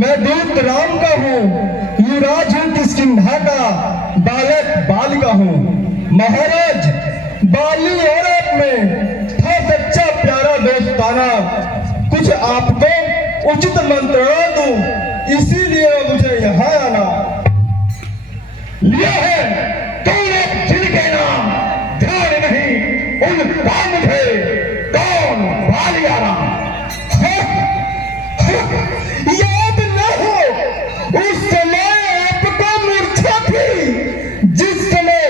मैं दूत राम का हूँ, युवराज हूँ किष्किंधा का, बालक बाल का हूँ। महाराज बाली और आप में था सच्चा प्यारा दोस्ताना, कुछ आपको उचित मंत्रणा दूं, इसीलिए मुझे यहाँ आना। लिया है तूने जिनके नाम, ध्यान नहीं उनका मुझे, कौन बालिया राम? याद न हो उस समय आपको मूर्छा थी, जिस समय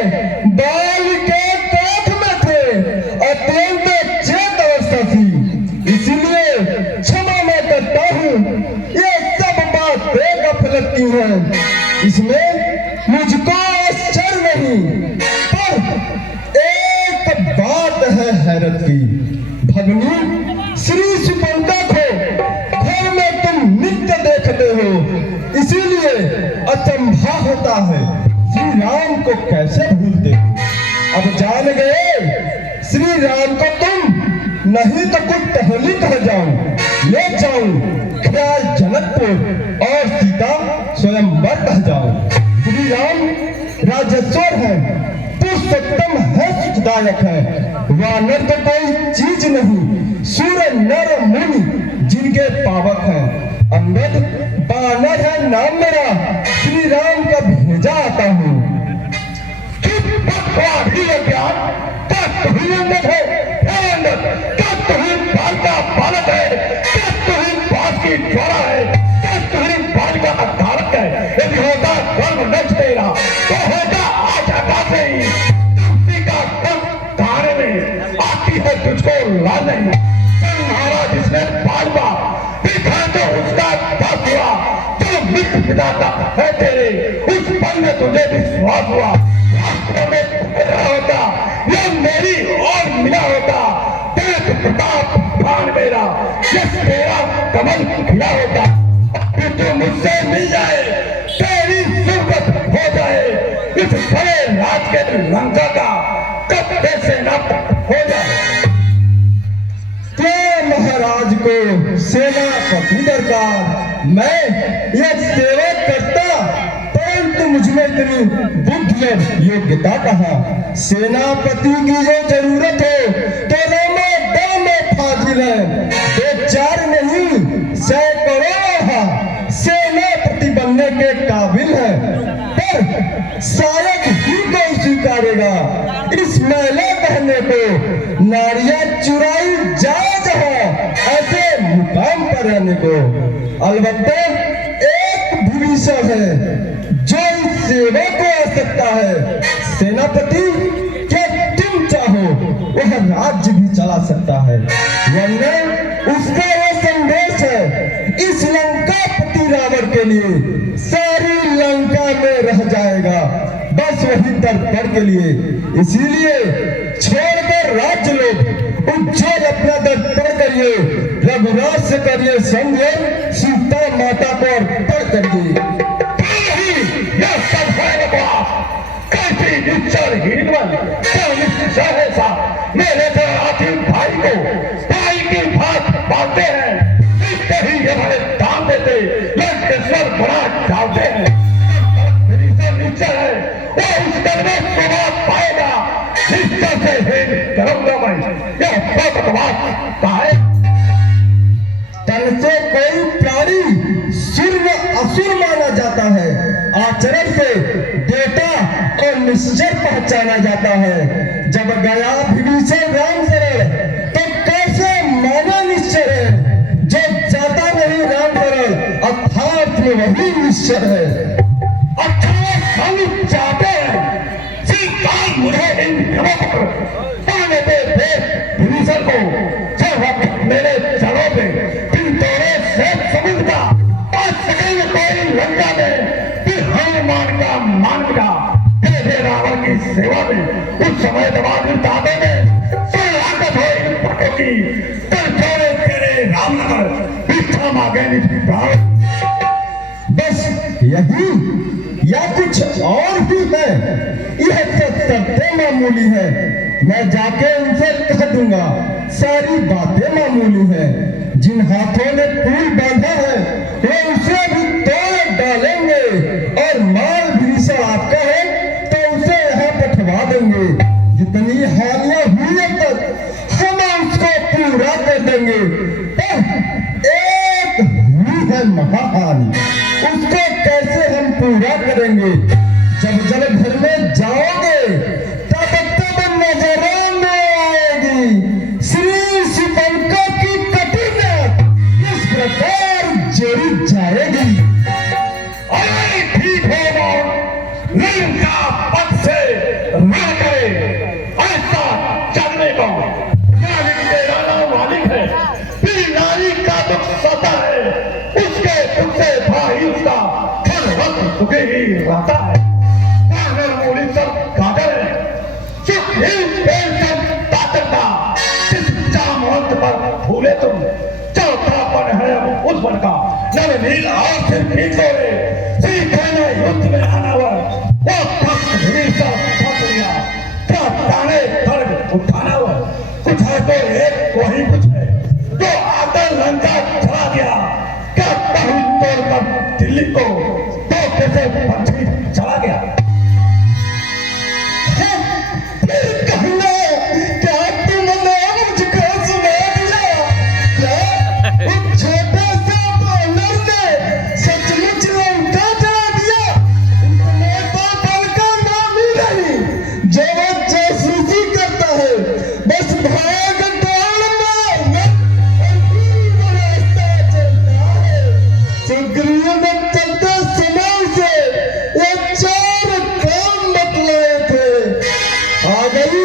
बाल के काठ में थे, अत्यंत चेत अवस्था थी, इसीलिए क्षमा मैं करता हूँ। ये सब बातें गफलत की हैं, इसमें मुझको आश्चर्य नहीं, पर एक बात है हैरत की। भगनी श्री सुपंता को घर में तुम नित्य देखते हो, इसीलिए अचंभा होता है श्री राम को कैसे भूलते हो। अब जान गए श्री राम को तुम, नहीं तो कुछ टहली कह जाऊं, ले जाऊं ख्याल जनकपुर और सीता स्वयंवर कह जाऊं। श्री राम राजेश्वर है, पुरुषोत्तम है, सुखदायक है, वानर तो कोई चीज नहीं, सूर्य नर मुनि जिनके पावक हैं। अंगद बानर है नाम मेरा, श्री राम का भेजा आता हूँ। अंगद है, अंगद क्या तुम्हें बालका बालक है, क्या तुम्हें बात की ज्वाला है, क्या तुम्हें बालिका का धारक है? यदि होता कर्म नच तेरा तो होता आज आकाश ही, तुलसी का कर्म धारे में आती है तुझको लाल नहीं। महाराज जिसने बालका देखा तो उसका दास हुआ, जो मित्र पिता का है तेरे, उस पल में तुझे विश्वास हुआ। वास्तव में होता ये मेरी और मिला होता, देख प्रताप प्राण मेरा, ये तेरा कमल खिला होता। फिर तू मुझसे मिल जाए, तेरी सुरगत हो जाए, इस बड़े राज के लंका का कब्जे से नष्ट हो जाए। महाराज को सेनापति दरकार, मैं यह सेवा करता, परंतु मुझमें इतनी बुद्धि और योग्यता कहाँ। सेनापति की जो जरूरत हो तो रामो में फाजिल है, दो चार नहीं सैकड़ों सेनापति बनने के काबिल है, पर शायद ही कोई स्वीकारेगा इस मैले कहने को। नारियां चुराई जाए जहाँ, ऐसे मुकाम पर रहने को। अलबत्ते एक विभीषण है जो इस सेवा को आ सकता है। सेनापति क्या तुम चाहो वह राज्य भी चला सकता है, वरना उसका यह संदेश है इस लंकापति रावण के लिए सारी लंका में रह जाएगा, बस वही दर के लिए। इसीलिए छोड़कर राज्य लोग उज्जैन अपना दर करिए, रघुराज से करिए संजय, सीता माता को अर्पण करिए। यह सब है कैसी निश्चर हीनवन सहसा मेरे से आखिर भाई को भाई की बात बांधते हैं, इससे ही ये बड़े दाम देते लंकेश्वर बड़ा डालते हैं। निश्चय है वो उस दर में स्वभाव पाएगा, निश्चय से हेन करूंगा मैं, यह बकवास का है। तन से कोई प्राणी सुर व असुर माना जाता है, आचरण से देवता और निश्चय पहचाना जाता है। जब गया विभीषण राम शरण तो कैसे माना निश्चय है, जो जाता नहीं राम शरण अर्थात में वही निश्चय है। हम चाहते हैं सीता मुझे इन पाने दे विभीषण को, जो वक्त मेरे चरों पे इन तोड़े से समुद्र का और सकेंगे कोई लंका में, फिर हनुमान का मान का तेरे रावण की सेवा में उस समय दबाव दादे में लागत हो इन पटों की, तर छोड़े तेरे रामनगर पीछा मांगे निष्ठा। बस यही या कुछ और भी है, यह सब मामूली है। मैं जाके उनसे कह दूंगा सारी बातें मामूली है। जिन हाथों ने पुल बांधा है वो उसे भी डालेंगे और माल भी सब आपका है तो उसे यहाँ पठवा देंगे। जितनी हानियां हुई अब तक हम उसको पूरा कर देंगे। पर एक हुई है महाहानि, उसको कैसे हम पूरा करेंगे? जब घर में जाओगे तब नजरों में आएगी श्री शिवंका की कटिंग किस प्रकार जड़ी जाएगी। अरे ठीक हो लंका पद से ना करे ऐसा चलने को। मालिक तेरा नाम मालिक है, फिर नारी का दुख सता है, उसके दुख से भाई उसका हर वक्त दुखे ही रहता है। कागर मूली सब कागर है, चुप हिल पेड़ सब ताकता, जिस जामवंत पर फूले तुम चौथा पर है उस पर का नव नील और फिर ठीक सोए सीखने युद्ध में आना हुआ वो भक्त भी सब थक लिया क्या ताने खड़ग उठाना हुआ। कुछ है तो एक वही कुछ है तो आकर लंका चला गया। क्या कहीं तोड़कर दिल्ली को तो कैसे पंछी चला गया। कहना क्या तुमने मुझको सुना दिया? क्या उस छोटे से बानर ने सचमुच लंका जला दिया? इतने तो बल का नाम ही नहीं जो वो जासूसी करता है। बस भाग दौड़ मारना और पूरी रास्ता चलता है। सुग्रीव ने चलते समय से ये चार काम बतलाए थे। आ गई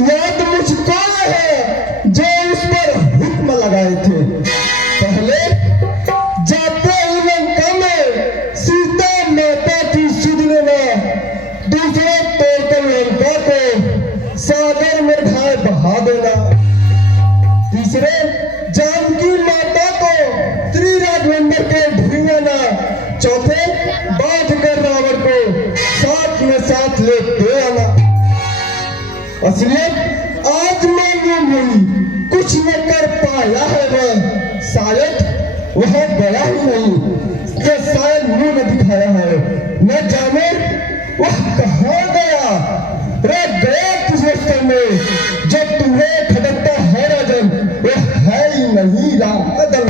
याद मुझको है जो उस पर हुक्म लगाए थे। पहले जाते ही लंका में सीता माता की सुध लेना, दूसरे तोड़कर लंका को सागर में ढाए बहा देना, तीसरे जानकी माता को श्री राघवेंद्र के ढूंढना, चौथे बांध कर रावण को साथ में साथ लेते आना। असलियत आज मालूम हुई कुछ न कर पाया है वह, शायद वह गया ही नहीं कि शायद मुंह न दिखाया है। न जाने वह कहाँ गया। रह गया किस रास्ते में जो तुम्हें खटकता है राजन, वह है ही नहीं राम कदम।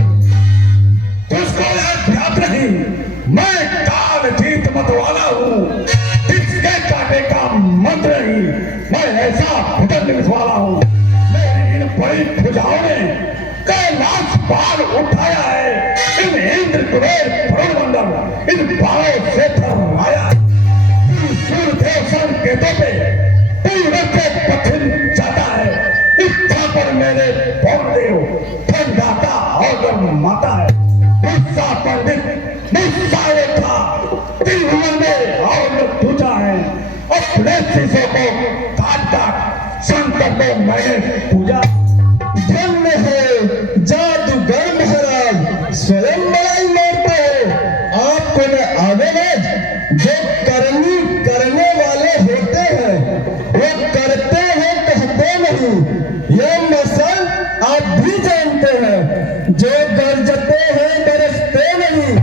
तुझको याद नहीं मैं काल जीत मतवाला हूँ, इसके काटे का मंत्र नहीं मैं ऐसा भुजन वाला हूँ। मेरी इन बड़ी भुजाओं ने कैलाश पार उठाया है, इन इंद्र कुबेर वरुण इन बाणों से थर्राया। सूर्यदेव संकेतों पे पूरे को पथिन जाता है, इच्छा पर मेरे पौधेव ठंडाता और माता है। गुस्सा पंडित निस्साय था तिरुवन में और पूजा है, अपने शीशों को काट काट शंकर को मैंने पूजा। धन्य है जादूगर महाराज, स्वयं बड़ाई मारते हो। आपको न आवेज जो करनी करने वाले होते हैं वो करते हैं कहते नहीं। यह मसल आप भी जानते हैं, जो गरजते हैं बरसते नहीं।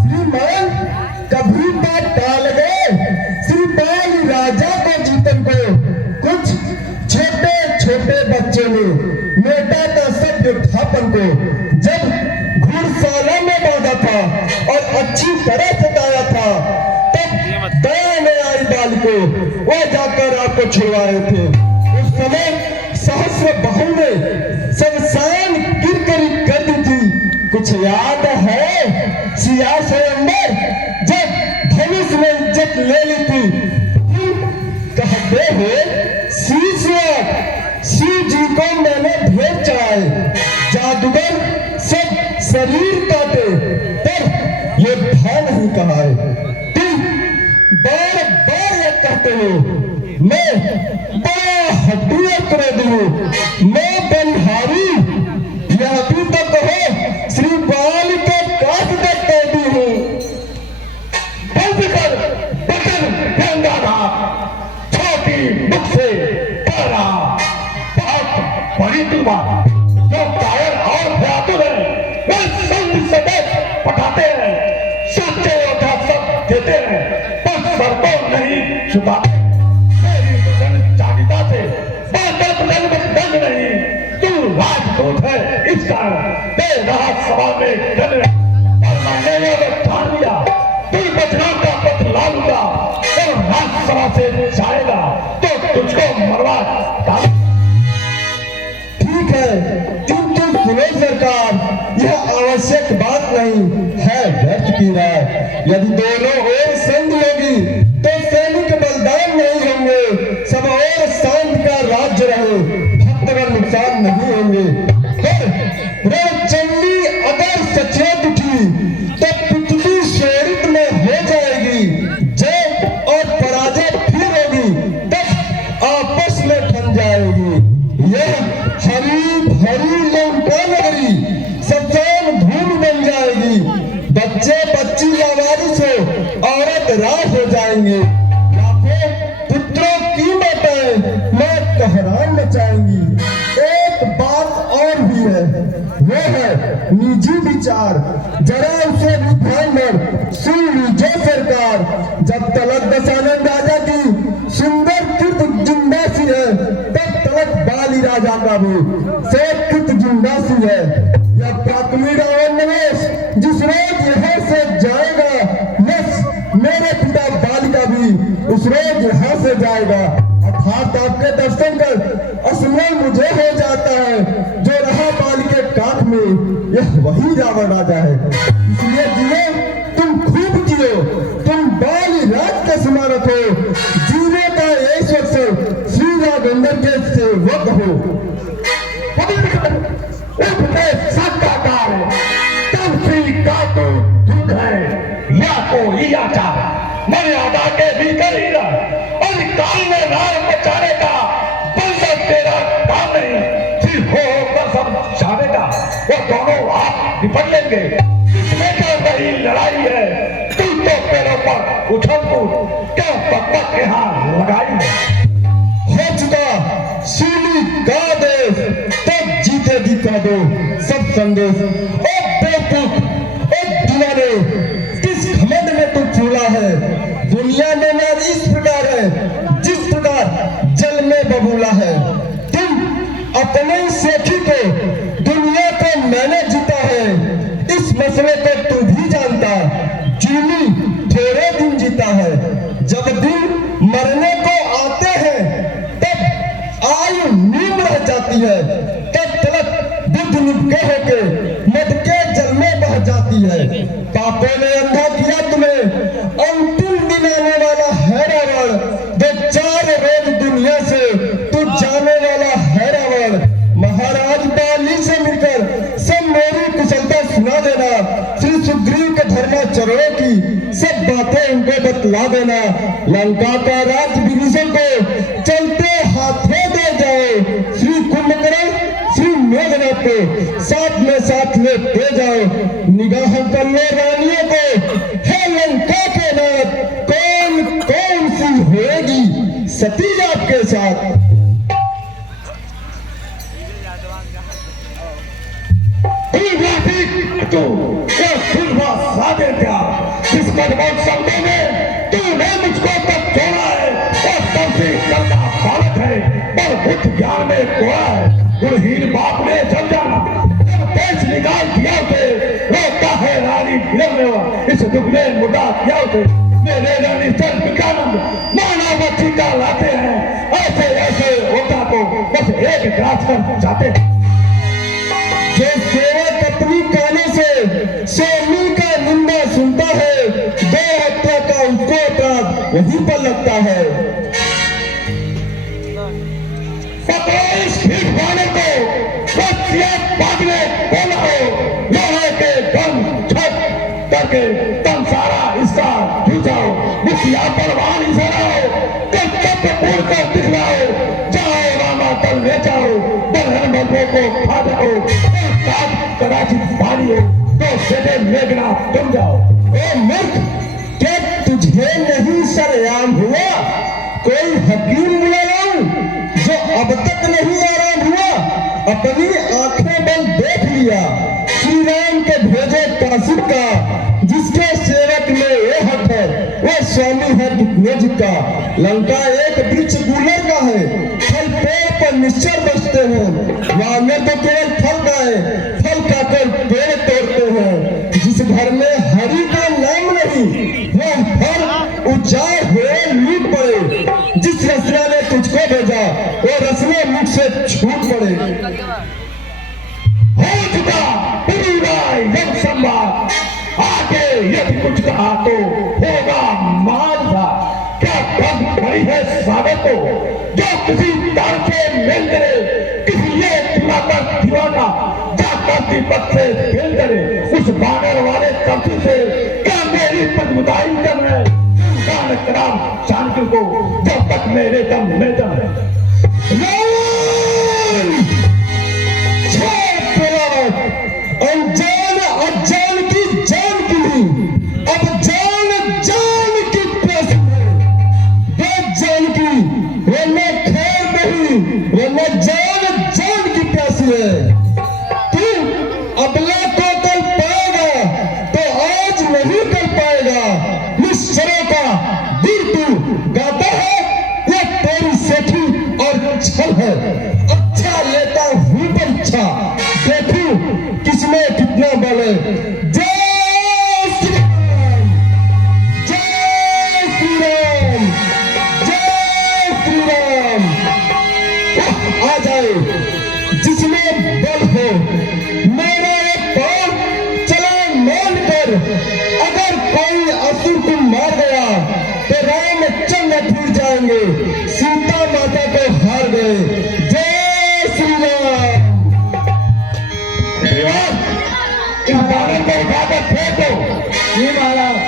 श्रीमान कभी बात टाल गए श्रीपाल राजा को जीतन को कुछ छोटे छोटे बच्चे ने नेता का सब योद्धापन को जब घुड़साला में बांधा था और अच्छी तरह सताया था, तब दया ने आई बाल को वो जाकर आपको छुड़वाए थे। उस समय सहस्र बाहु ने शमशान किरकिरी कर दी थी। कुछ याद है सिया स्वयंवर जब धनुष में इज्जत ले ली थी? कहते हैं शिव जी को मैंने भेज चढ़ाए, जादूगर सब शरीर काटे पर ये भाव नहीं कहा है। तुम बार बार ये कहते हो मैं बड़ा हड्डिया कर दूं, मैं बलिहारी। यह भी तो कहो श्री बाल के काट कर कैदी हूँ। बंद कर बचन गंगा घाट छोटी मुख से कह रहा बहुत बड़ी दुआ जो कायर और भयातुर है वे संग से पटाते हैं। सच्चे सर को नहीं झुकाते। मेरी दुल्हन चाहता से दंड नहीं, तू राजदूत है, इस कारण तेरे राज सभा में दंड और मैंने ये ठान लिया, तू बचना का पत्र ला लूंगा और राज्यसभा से जाएगा तो तुझको मरवा डालूंगा। ठीक है, किंतु सुनो सरकार, यह आवश्यक बात नहीं है व्यर्थ की राय। यदि दोनों ओर संधि होगी तो सैनिक बलिदान नहीं होंगे, सब और शांत का राज्य रहे, भक्तगण नुकसान नहीं होंगे। पर चंडी अगर सचेत उठी तो पृथ्वी शोरित में हो जाएगी, जय और पराजय फिर होगी, तब आपस में ठन जाएगी। यह हरी भरी लंका नगरी शमशान भूमि बन जाएगी, बच्चे बच्ची लावारिस हो, औरत राह हो जाएंगे, लाखों पुत्रों की माताएं मैं कहरान मचाएंगी। एक बात और भी है, वो है निजी विचार, जरा उसे भी ध्यान में सुन लीजिए सरकार। जब तलक दशानंद राजा की सुंदर कीर्त जिंदासी है, तब तलक बाली राजा का भी शेष कीर्त जिंदासी है। यह प्राथमिक और नवेश जिस रोज यहाँ से जाएगा, मेरे पिता बाली का भी उस रोज यहाँ से जाएगा, अर्थात आपके दर्शन कर स्मरण मुझे हो जाता है, जो रहा बाली के काख में यह वही रावण राजा है। इसलिए जियो, तुम खूब जियो, तुम बाली राज के स्मारक हो, जीने का ऐश्वर्य से श्री राघवेंद्र के सेवक हो। सत्ताकार तुलसी का तो दूध है, या कोई आचा मर्यादा के भीतर ही रह, और काल में राय बचाने का बंधन तेरा काम नहीं, फिर होकर सब जानेगा, वो दोनों आप निपट लेंगे। इसमें तो वही लड़ाई है, तू तो पैरों पर उछल कूद क्यों पकपक के हाथ लगाई है। हो चुका सूली का देश, तब जीतेगी का दो सब संदेश। ओ बेवकूफ, ओ दीवाने, किस घमंड में तू फूला है? दुनिया में नारी इस प्रकार है जिस प्रकार जल में बबूला है। तुम अपने सेठी को, दुनिया को मैंने जीता है, इस मसले को तू भी जानता। जूली थोड़े दिन जीता है, जब दिन मरने को आते हैं तब आयु नीम रह जाती है, तब तलक बुद्ध निपके होके मद के जल में बह जाती है। पापों ने अंधा किया तुम्हें, अंतिम दिन आने वाला है रावण, दो चार रोज दुनिया से तू जाने वाला है रावण। महाराज बाली से मिलकर सब मेरी कुशलता सुना देना, श्री सुग्रीव के धर्माचरणों की सब बातें उनको बतला देना। लंका का राज विभीषण को चलते हाथों दे जाओ, श्री कुंभकर्ण श्री मेघनाथ को साथ में साथ लेते जाओ। निगाह कर लो रानियों को, हे लंका के नाथ, कौन कौन सी होएगी सती आपके साथ। शब्दों में तूने मुझको तब छोड़ा है, और सबसे करना बालक है, पर बुद्ध ज्ञान में कोड़ा है। गुणहीन बाप ने समझाना देश निकाल दिया उसे, रोकता है रानी गिरने, इस दुख में मुद्दा किया उसे। मेरे रानी चंद विकानंद मानव बच्ची का लाते हैं, ऐसे ऐसे होता तो बस एक ग्रास कर जाते हैं। जो सेवक अपनी कानों से स्वामी का निंदा सुनता है, दो हत्या का उसको अपराध वहीं पर लगता है। वाले को बाद में बोला हो, लोहे के दम छत करके तम सारा इसका जूझाओ, मुखिया बलवान इशारा हो, कर्तव्यपूर्ण को दिखलाओ, जाओ रामा तल ले जाओ, बलहन बल्बों को खा जाओ, कराची पानी हो तो सीधे मेघना तुम जाओ। ओ मूर्ख, क्या तुझे नहीं शर्म हुआ? कोई हकीम बुला लाऊं जो अब तक नहीं आराम हुआ? अपनी आंखें बंद देख लिया श्री राम के भेजे काशिप का, जिसके सेवक में ये हक है, वो स्वामी है ध्वज का, लंका एक वृक्ष गुलर का है, फल पेड़ पर निश्चर बसते हैं, वानर तो केवल फल खाए, फल खाकर पेड़ तोड़ते हैं। जिस घर में हरि का नाम नहीं, वह फल उजाड़ हुए लूट पड़े। जिस रचना ने तुझको भेजा, वो रचना मुझ से छूट पड़े। हो चुका पूरा यज्ञ संवाद, आगे यदि कुछ कहा तो होगा मालवा। क्या बंद पड़ी है सागर को, जो किसी तार से मेल करे, किसी ये दिवाकर दीवाना जाकर दीपक से फेल करे। उस बानर वाले कब्जे से क्या मेरी पदमुदाई दम है, कान कराम शांति को जब तक मेरे दम में दम है। अनजान अजान की जान की नहीं, अब जान जान की प्यास है। जान की वरना खैर नहीं, वरना जान जान की प्यासी है। तू अबला को कल पाएगा तो आज नहीं कर पाएगा। निश्चरों का दिल तू गाता है या तेरी सेठी और छल है। अच्छा लेता हूँ परीक्षा, देखूं किसमें कितना बल है। जय श्री राम, जय श्री राम, जय श्री राम। आ जाए जिसमें बल हो, मेरा एक पार चला मान कर। अगर कोई असुर को मार गया तो रामचंद्र फिर जाएंगे, सीता माता को हार गए। जय श्री राम। इस बानर को उठाकर फेंक दो। जी महाराज।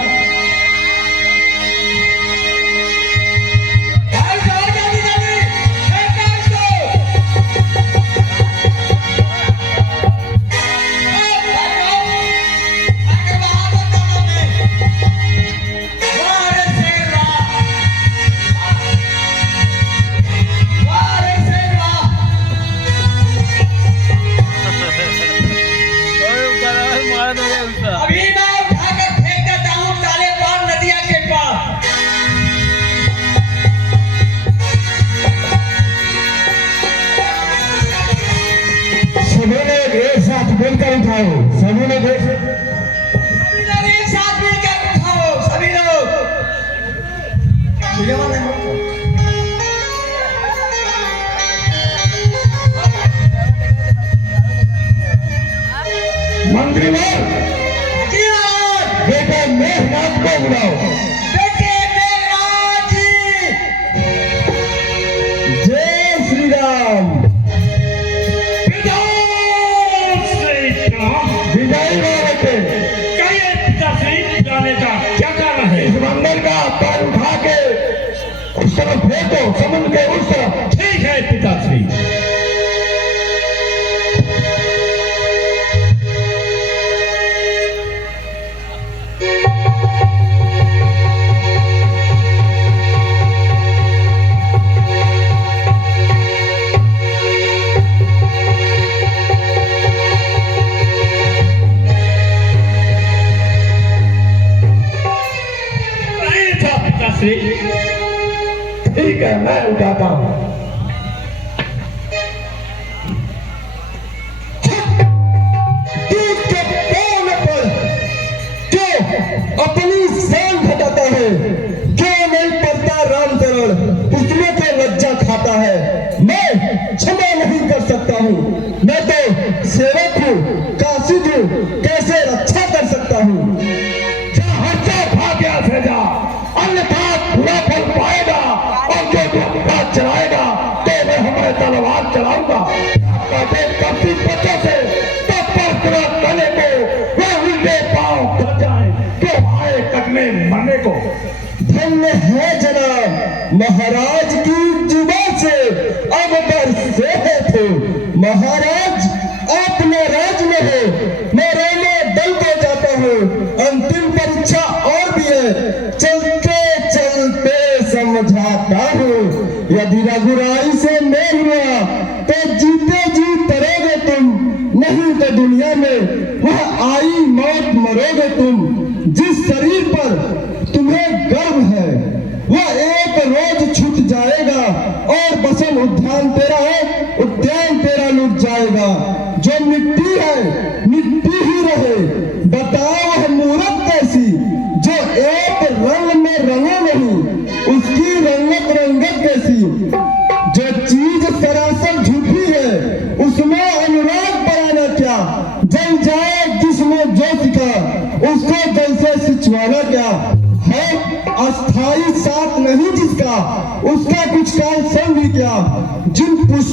अभी मैं उठाकर फेंक देता हूँ ताले पार नदिया के पार। सभी लोग एक साथ मिलकर उठाओ, सभी लोग एक साथ मिलकर उठाओ, सभी लोग। मंत्रीवर बेटे मेघनाथ को बुलाओ। बेटे मेघनाथ जी। जय श्री राम। विजयी बेटे जाने का क्या कारण है? इस मंदिर का पैर उठा के उस तरफ फेंको, समुद्र के उस तरफ। ठीक है पिताश्री। ठीक है, मैं उठाता हूँ। दूध के पान पर क्यों अपनी शान घटाता है? क्यों नहीं पड़ता रामचरण? उसमें तो लज्जा खाता है। मैं क्षमा नहीं कर सकता हूँ। मैं तो सेवक हूँ, काशिद हूँ, कैसे रक्षा कर सकता हूँ? भाग्या से जा, अन्यथा बुरा फल पाएगा। और जो अपना चलाएगा तो मैं हमारे तलवार चलाऊंगा। कभी बच्चों से तब पर कहने को वह उल्टे पांव कर जाए तो आए कटने मरने को। धन्य है जनाब महाराज की जुबान से अब बरसे थे। महाराज अपने राज में हो, मैं रोने दल को जाता हूँ। अंतिम परीक्षा और भी है, चलते चलते समझाता हूँ। यदि रघुराई से मेल हुआ तो जीते जी तरोगे तुम, नहीं तो दुनिया में वह आई मौत मरोगे तुम। जिस शरीर पर तुम्हें गर्व है, वह एक रोज छूट जाएगा और बसन उद्यान तेरा है, उद्यान तेरा लुट जाएगा। जो मिट्टी है मिट्टी ही रहे, बताओ वह मूरत कैसी, जो एक रंग में रंगे नहीं, उसकी रंगत रंगत कैसी। जो चीज सरासर झूठी है, उसमें अनुराग बनाना क्या, जल जाए जिसमें जो सिखा, उसको जल से सिंचवाना क्या है। अस्थाई साथ नहीं जिसका, उसका कुछ काल संग भी क्या। जिन पुष्प